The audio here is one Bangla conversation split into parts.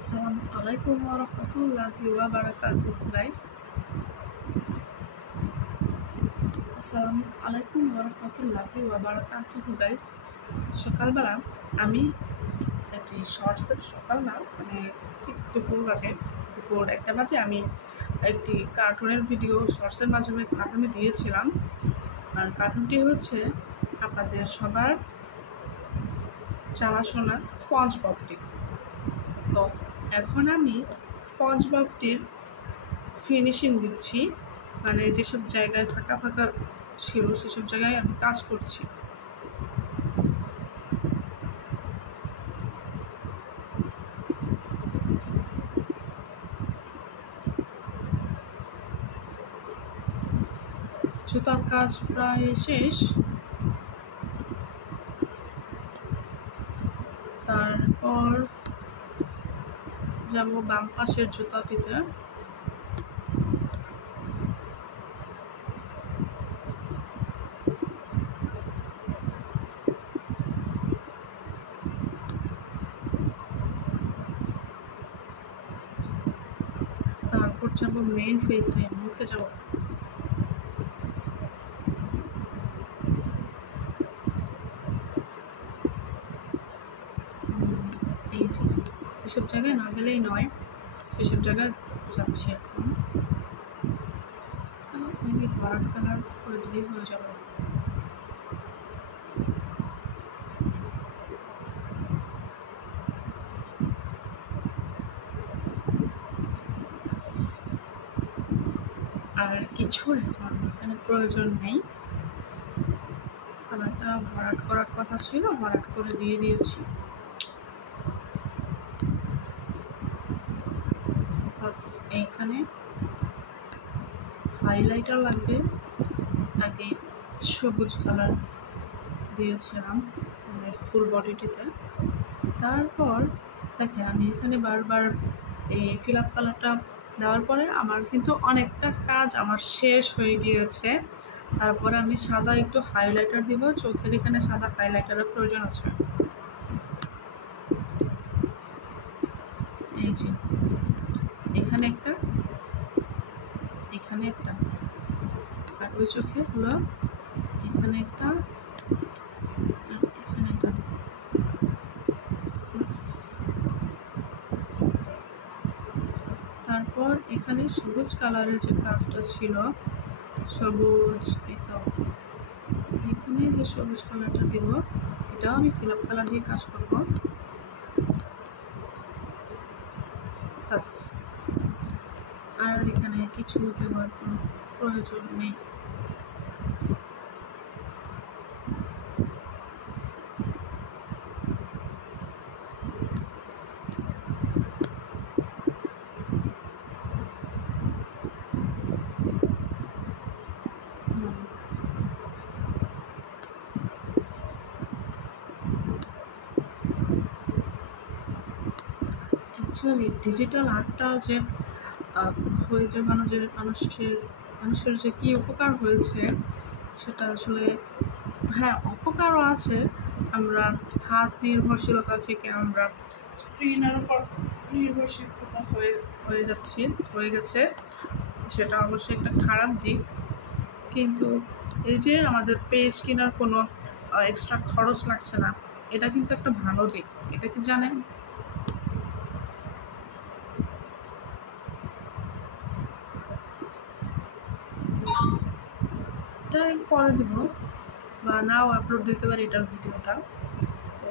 Assalamualaikum warahmatullahi wabarakatuh, guys. Assalamualaikum warahmatullahi wabarakatuh, guys. সকালবেলা আমি একটি শর্টসের সকাল না মানে ঠিক দুপুর 1টা বাজে আমি একটি কার্টুনের ভিডিও শর্টসের মাধ্যমে দিয়েছিলাম। আর কার্টুনটি হচ্ছে আপনাদের সবার জানাশোনা স্পঞ্জ ববটি। তো এখন আমি স্পঞ্জ ববটির ফিনিশিং দিচ্ছি, মানে যেসব জায়গায় ফাঁকা ফাঁকা ছিল সেসব জায়গায় আমি কাজ করছি। জুতার কাজ প্রায় শেষ। তারপর যাব বাম পাশের জুতাটিতে। তারপর যাব মেইন ফেসে, মুখে যাব। এই যে এসব জায়গায় না গেলেই নয়, সেসব জায়গায় যাচ্ছি এখন। ভরাট কালার করে দিলেই হয়ে যাবে। আর কিছু এখন এখানে প্রয়োজন নেই। কালারটা ভরাট করার কথা ছিল, ভরাট করে দিয়ে দিয়েছি। বাস এইখানে হাইলাইটার লাগবে, আগে সবুজ কালার দিয়েছিলাম মানে ফুল বডিটিতে। তারপর দেখেন আমি এখানে বারবার এই ফিল আপ কালারটা দেওয়ার পরে আমার কিন্তু অনেকটা কাজ আমার শেষ হয়ে গিয়েছে। তারপরে আমি সাদা একটু হাইলাইটার দিব, চোখের এখানে সাদা হাইলাইটারের প্রয়োজন আছে। এই যে এখানে একটা, এখানে একটা, আর ওই চোখে হলো এখানে একটা, এখানে একটা। তারপর এখানে সবুজ কালারের যে কাজটা ছিল, সবুজ, এই তো এখানে যে সবুজ কালারটা দিব, এটাও আমি ফিল আপ কালার দিয়ে কাজ করবো। বাস, আর এখানে কিছু দেওয়ার কোনো প্রয়োজন নেই। অ্যাকচুয়ালি ডিজিটাল আর্টটাও যে হয়ে যে মানুষের যে কী উপকার হয়েছে সেটা আসলে হ্যাঁ অপকারও আছে। আমরা হাত নির্ভরশীলতা থেকে আমরা স্ক্রিনের উপর নির্ভরশীলতা হয়ে গেছে, সেটা অবশ্যই একটা খারাপ দিক। কিন্তু এই যে আমাদের পেজ কেনার কোনো এক্সট্রা খরচ লাগছে না, এটা কিন্তু একটা ভালো দিক। এটা কি জানেন? এটা পরে দিব বা নাও আপলোড দিতে পারি এটার ভিডিওটা। তো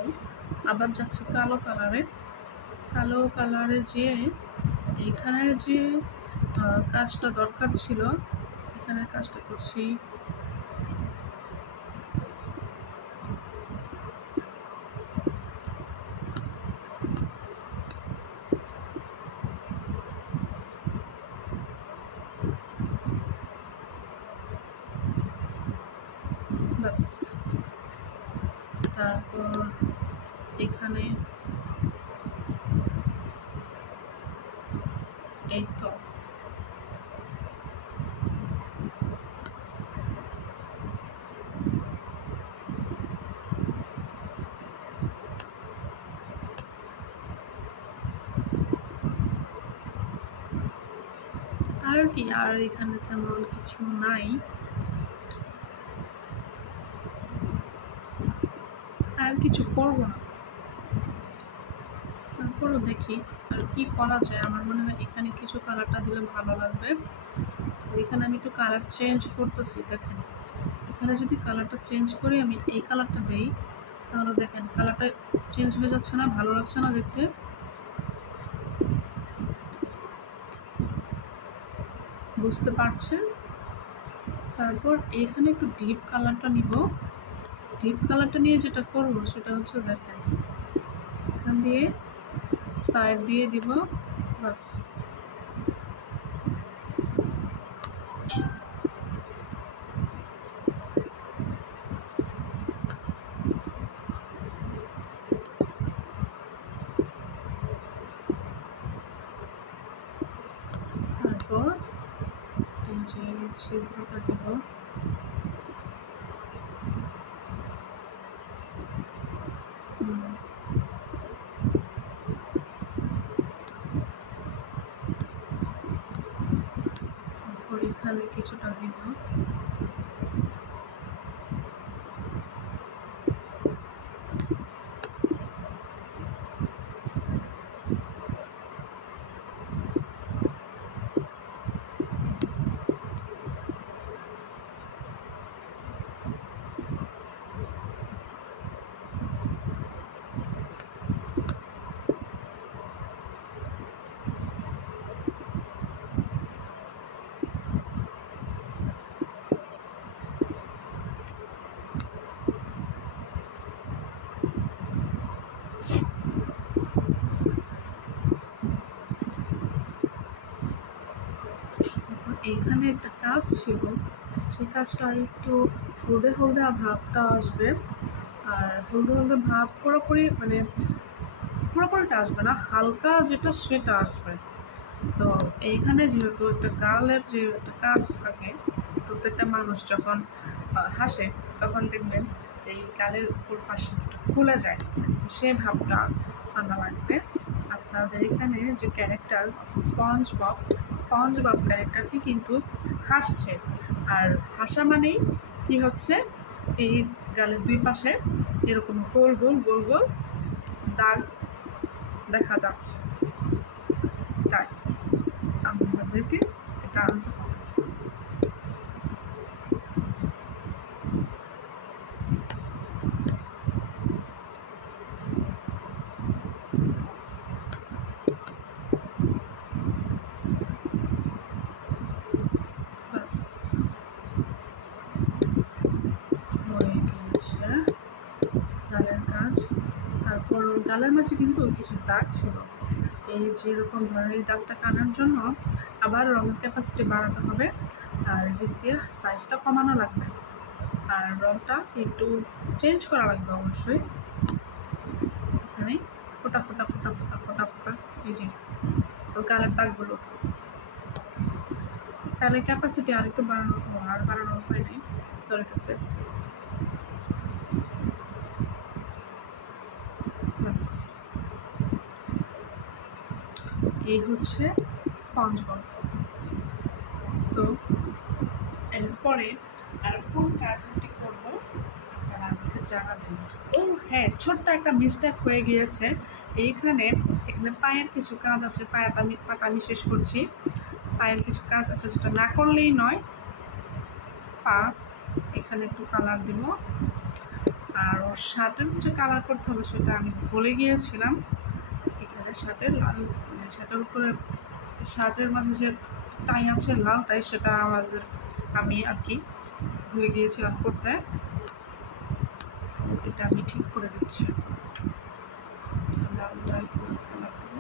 আবার যাচ্ছে কালো কালারে যে এখানে যে কাজটা দরকার ছিল, এখানে কাজটা করছি। তারপর এখানে এই তো আর কি, আর এখানে তেমন কিছু নাই, আর কিছু করবো না। তারপরও দেখি আর কি করা যায়। আমার মনে হয় এখানে কিছু কালারটা দিলে ভালো লাগবে। এখানে আমি একটু কালার চেঞ্জ করতেছি। দেখেন এখানে যদি কালারটা চেঞ্জ করি, আমি এই কালারটা দেই, তাহলে দেখেন কালারটা চেঞ্জ হয়ে যাচ্ছে না? ভালো লাগছে না দেখতে? বুঝতে পারছেন? তারপর এখানে একটু ডিপ কালারটা নিব। ডিপ কালারটা নিয়ে যেটা করব সেটা হচ্ছে, দেখেন এখান দিয়ে সাইড দিয়ে দিব, বাস। তারপর এই যে ছিদ্রটা দিব, তারপর এখানে কিছুটা দিব। এইখানে একটা কাজ ছিল, সেই কাজটা একটু হলদে হলদে ভাবটা আসবে। আর হলদে হলদে ভাব পুরোপুরিটা আসবে না, হালকা যেটা সেটা আসবে। তো এইখানে যেহেতু একটা গালের যে একটা কাজ থাকে, প্রত্যেকটা মানুষ যখন হাসে তখন দেখবেন এই গালের উপর পাশে ফুলে যায়, সেই ভাবটা আনা লাগবে। আপনাদের এখানে যে ক্যারেক্টার স্পঞ্জ বব ক্যারেক্টারটি কিন্তু হাসছে, আর হাসা মানেই কি হচ্ছে, এই গালের দুই পাশে এরকম গোল গোল গোল গোল দাগ দেখা যাচ্ছে। তাই আমাদেরকে এটা আনতে হবে। বাস হয়ে গিয়েছে গালের কাজ। তারপর গালের মাঝে কিন্তু কিছু দাগ ছিল, এই যেরকম ধরনের এই দাগটা কাটার জন্য আবার রঙের ক্যাপাসিটি বাড়াতে হবে, আর এদিক দিয়ে সাইজটা কমানো লাগবে, আর রঙটা একটু চেঞ্জ করা লাগবে অবশ্যই। এখানে ফোটা ফোটা ফোটা ফোটা ফোটা ফোটা এই যে ওই গালের দাগগুলো, চাইলে ক্যাপাসিটি আর একটু বাড়ানোর উপায় নেই। Sorry to say. বাস এই হচ্ছে স্পঞ্জ বব। তো এরপরে আর কোন কার্টুনটি করবো আপনারা আমাকে জানাবেন। ও হ্যাঁ, ছোট্ট একটা মিস্টেক হয়ে গিয়েছে। এখানে পায়ের কিছু কাজ আছে, পাটা আমি শেষ করছি। পায়ের কিছু কাজ আছে যেটা না করলেই নয়। পা এখানে একটু কালার দিব, আর ওর শার্টের যে কালার করতে হবে সেটা আমি ভুলে গিয়েছিলাম। এখানে শার্টের উপরে শার্টের মাঝে যে টাই আছে লাল টাই, সেটা আমি আর কি ভুলে গিয়েছিলাম করতে। এটা আমি ঠিক করে দিচ্ছি। লাল টাই কালার দেবো।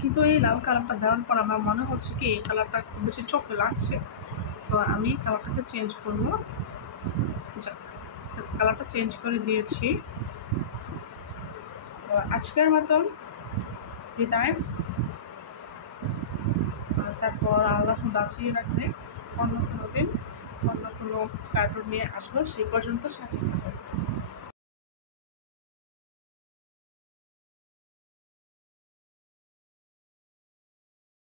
কিন্তু এই লাল কালারটা দেওয়ার পর আমার মনে হচ্ছে কি এই কালারটা খুব বেশি চোখে লাগছে, তো আমি কালারটাকে চেঞ্জ করবো। যাক, কালারটা চেঞ্জ করে দিয়েছি। তো আজকের মতন বিদায়। তারপর আল্লাহ বাঁচিয়ে রাখলে অন্য কোনো দিন অন্য কোনো কার্টুন নিয়ে আসবো, সেই পর্যন্ত সাথে থাকবেন।